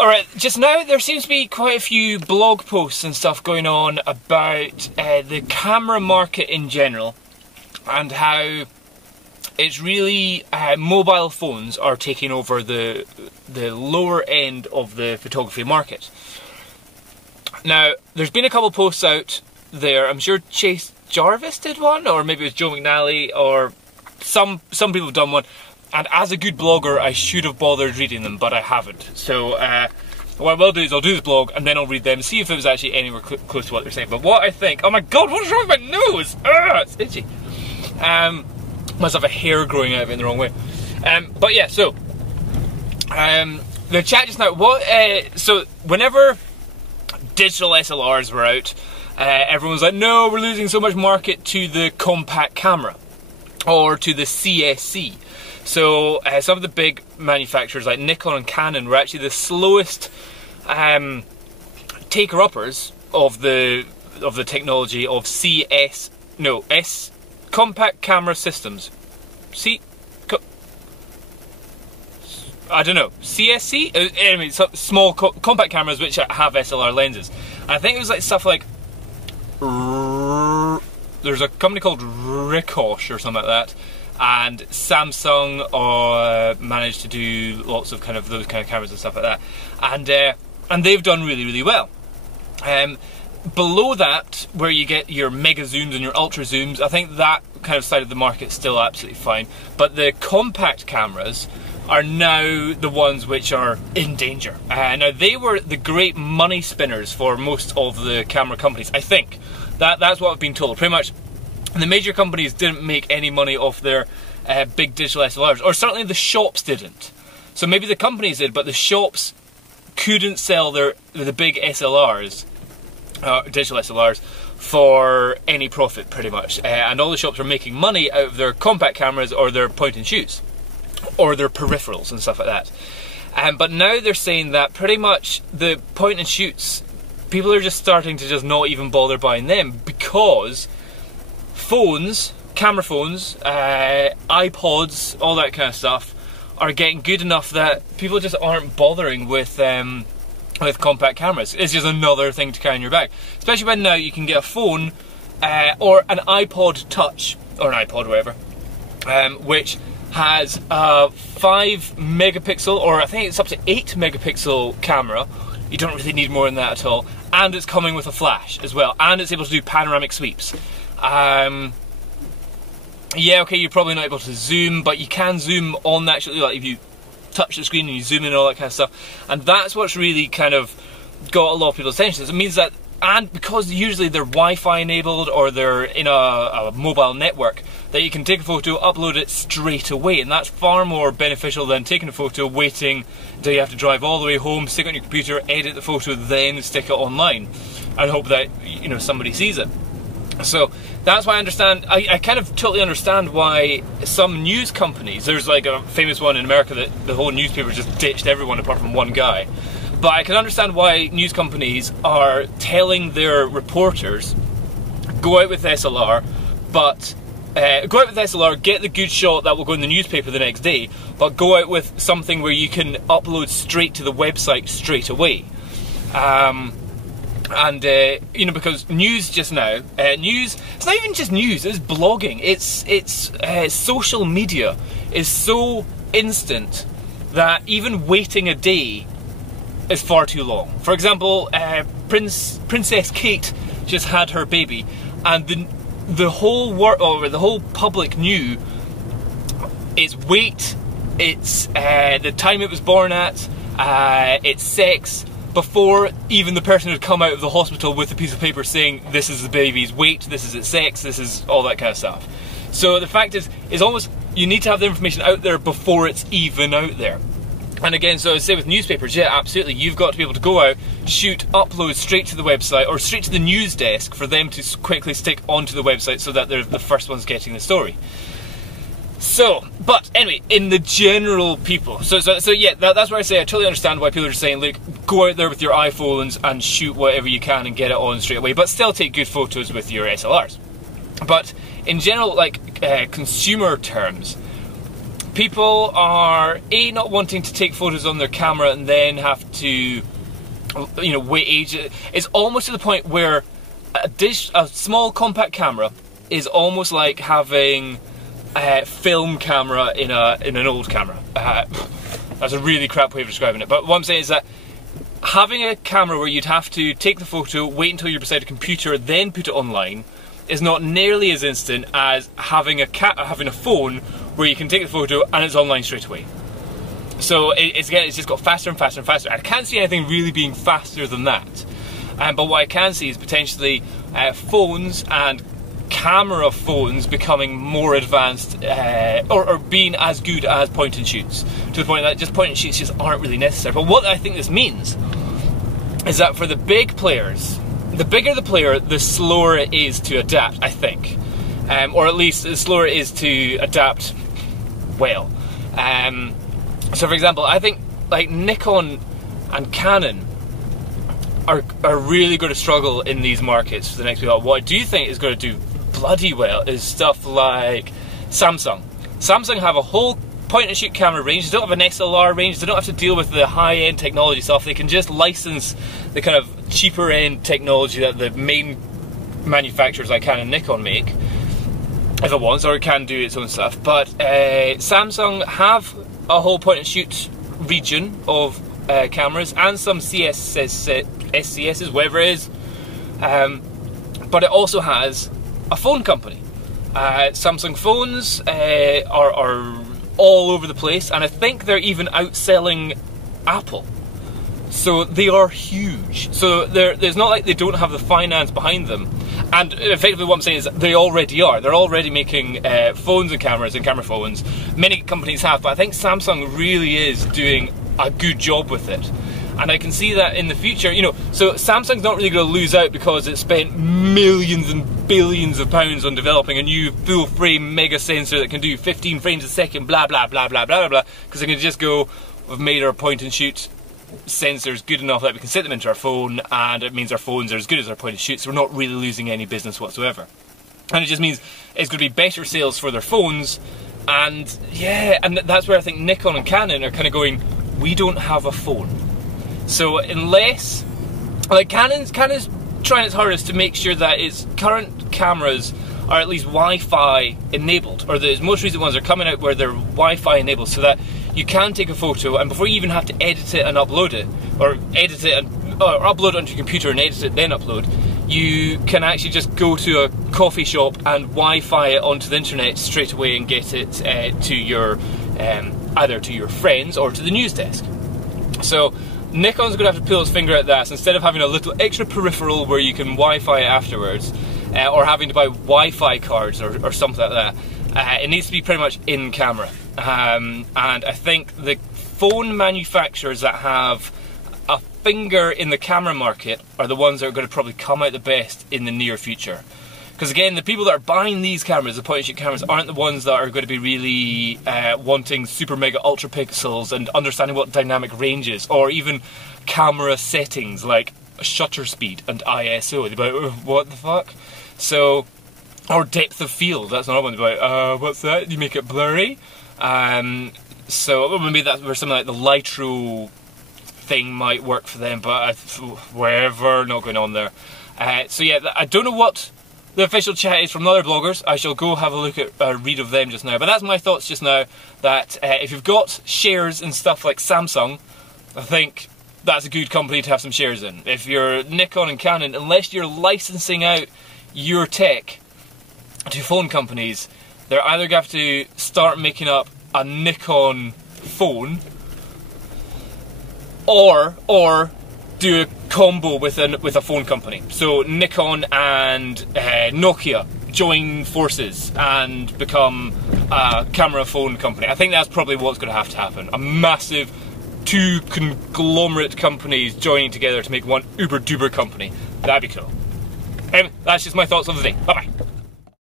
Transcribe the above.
Alright, just now there seems to be quite a few blog posts and stuff going on about the camera market in general, and how it's really mobile phones are taking over the lower end of the photography market. Now, there's been a couple posts out there. I'm sure Chase Jarvis did one, or maybe it was Joe McNally, or some people have done one. And as a good blogger, I should have bothered reading them, but I haven't. So what I will do is I'll do this blog, and then I'll read them, see if it was actually anywhere close to what they're saying. But what I think, oh my god, what's wrong with my nose? It's itchy. Must have a hair growing out of it in the wrong way. But yeah, so the chat just now. So whenever digital SLRs were out, everyone was like, no, we're losing so much market to the compact camera, or to the CSC. So some of the big manufacturers like Nikon and Canon were actually the slowest taker-uppers of the technology of compact camera systems. I don't know, CSC? Anyway, small compact cameras which have SLR lenses. And I think it was like stuff like, there's a company called Rikosh or something like that, and Samsung managed to do lots of those kind of cameras and stuff like that, and they've done really, really well. Below that, where you get your mega zooms and your ultra zooms, I think that kind of side of the market is still absolutely fine. But the compact cameras are now the ones which are in danger. Now, they were the great money spinners for most of the camera companies, I think. That's what I've been told. Pretty much, the major companies didn't make any money off their big digital SLRs, or certainly the shops didn't. So maybe the companies did, but the shops couldn't sell the big SLRs, digital SLRs, for any profit, pretty much. And all the shops were making money out of their compact cameras, or their point and shoots, or their peripherals and stuff like that. But now they're saying that pretty much the point and shoots, people are just starting to just not even bother buying them, because phones, camera phones, iPods, all that kind of stuff are getting good enough that people just aren't bothering with compact cameras. It's just another thing to carry in your bag. Especially when now you can get a phone or an iPod Touch, or an iPod, whatever, which has a 5 megapixel, or I think it's up to 8 megapixel camera. You don't really need more than that at all. And it's coming with a flash as well, and it's able to do panoramic sweeps. Yeah, okay, you're probably not able to zoom, but you can zoom on actually, like if you touch the screen and you zoom in and all that kind of stuff. And that's what's really kind of got a lot of people's attention. It means that, and because usually they're Wi-Fi enabled, or they're in a mobile network, that you can take a photo, upload it straight away, and that's far more beneficial than taking a photo, waiting until you have to drive all the way home, stick it on your computer, edit the photo, then stick it online, and hope that, you know, somebody sees it. So that's why I understand, I kind of totally understand why some news companies, there's like a famous one in America that the whole newspaper just ditched everyone apart from one guy. But I can understand why news companies are telling their reporters, go out with SLR, but go out with SLR, get the good shot that will go in the newspaper the next day, but go out with something where you can upload straight to the website straight away. You know, because news just now, news, it's not even just news, it's blogging, it's social media is so instant that even waiting a day is far too long. For example, Princess Kate just had her baby, and the whole world, or the whole public knew its weight, its the time it was born at, its sex, before even the person had come out of the hospital with a piece of paper saying this is the baby's weight, this is its sex, this is all that kind of stuff. So the fact is almost, you need to have the information out there before it's even out there. And again, so I would say with newspapers, yeah, absolutely, you've got to be able to go out, shoot, upload straight to the website, or straight to the news desk for them to quickly stick onto the website so that they're the first ones getting the story. So, but anyway, in the general people, so yeah, that's where I say I totally understand why people are saying, look, go out there with your iPhones and shoot whatever you can and get it on straight away, but still take good photos with your SLRs. But in general, like consumer terms, people are not wanting to take photos on their camera and then have to, you know, wait ages. It's almost to the point where a small compact camera is almost like having a film camera in an old camera. That's a really crap way of describing it, but what I'm saying is that having a camera where you'd have to take the photo, wait until you're beside a computer, then put it online, is not nearly as instant as having a phone where you can take the photo and it's online straight away. So it's just got faster and faster and faster. I can't see anything really being faster than that. But what I can see is potentially phones and camera phones becoming more advanced or being as good as point and shoots, to the point that just point and shoots just aren't really necessary. But what I think this means is that for the big players, the bigger the player, the slower it is to adapt, I think. Or at least the slower it is to adapt well. So for example, I think like Nikon and Canon are really going to struggle in these markets for the next while. What I do think is going to do bloody well is stuff like Samsung. Samsung have a whole point and shoot camera range. They don't have an SLR range. They don't have to deal with the high-end technology stuff. They can just license the kind of cheaper end technology that the main manufacturers like Canon and Nikon make, if it wants, or it can do its own stuff. But Samsung have a whole point and shoot region of cameras and some SCSs, whatever it is. But it also has a phone company. Samsung phones are all over the place, and I think they're even outselling Apple. So they are huge. So there's not like they don't have the finance behind them. And effectively what I'm saying is they already are. They're already making phones and cameras and camera phones. Many companies have, but I think Samsung really is doing a good job with it. And I can see that in the future, you know, so Samsung's not really going to lose out because it spent millions and billions of pounds on developing a new full frame mega sensor that can do 15 frames a second, blah, blah, blah, blah, blah, blah, because they can just go, we've made our point and shoot sensors good enough that we can set them into our phone, and it means our phones are as good as our point and shoot, so we're not really losing any business whatsoever. And it just means it's going to be better sales for their phones, and yeah, and that's where I think Nikon and Canon are kind of going, we don't have a phone. So unless, like Canon's trying its hardest to make sure that its current cameras are at least Wi-Fi enabled, or the most recent ones are coming out where they're Wi-Fi enabled, so that you can take a photo and before you even have to edit it and upload it, or edit it and upload it onto your computer and edit it then upload, you can actually just go to a coffee shop and Wi-Fi it onto the internet straight away and get it to your either to your friends or to the news desk. So Nikon's going to have to pull its finger at that. So instead of having a little extra peripheral where you can Wi-Fi it afterwards, or having to buy Wi-Fi cards or something like that, it needs to be pretty much in camera. And I think the phone manufacturers that have a finger in the camera market are the ones that are going to probably come out the best in the near future. Because again, the people that are buying these cameras, the point-and-shoot cameras, aren't the ones that are going to be really wanting super mega ultra pixels and understanding what dynamic range is, or even camera settings like shutter speed and ISO. They're like, oh, what the fuck? So, or depth of field. That's another one. They're like, what's that? You make it blurry. So maybe that's where something like the Lytro thing might work for them, but wherever, not going on there. So yeah, I don't know what the official chat is from the other bloggers. I shall go have a look at a read of them just now. But that's my thoughts just now, that if you've got shares in stuff like Samsung, I think that's a good company to have some shares in. If you're Nikon and Canon, unless you're licensing out your tech to phone companies, they're either going to have to start making up a Nikon phone, or do a combo with a phone company. So Nikon and Nokia join forces and become a camera phone company. I think that's probably what's going to happen. A massive two conglomerate companies joining together to make one uber duper company. That'd be cool. Anyway, that's just my thoughts of the day. Bye bye.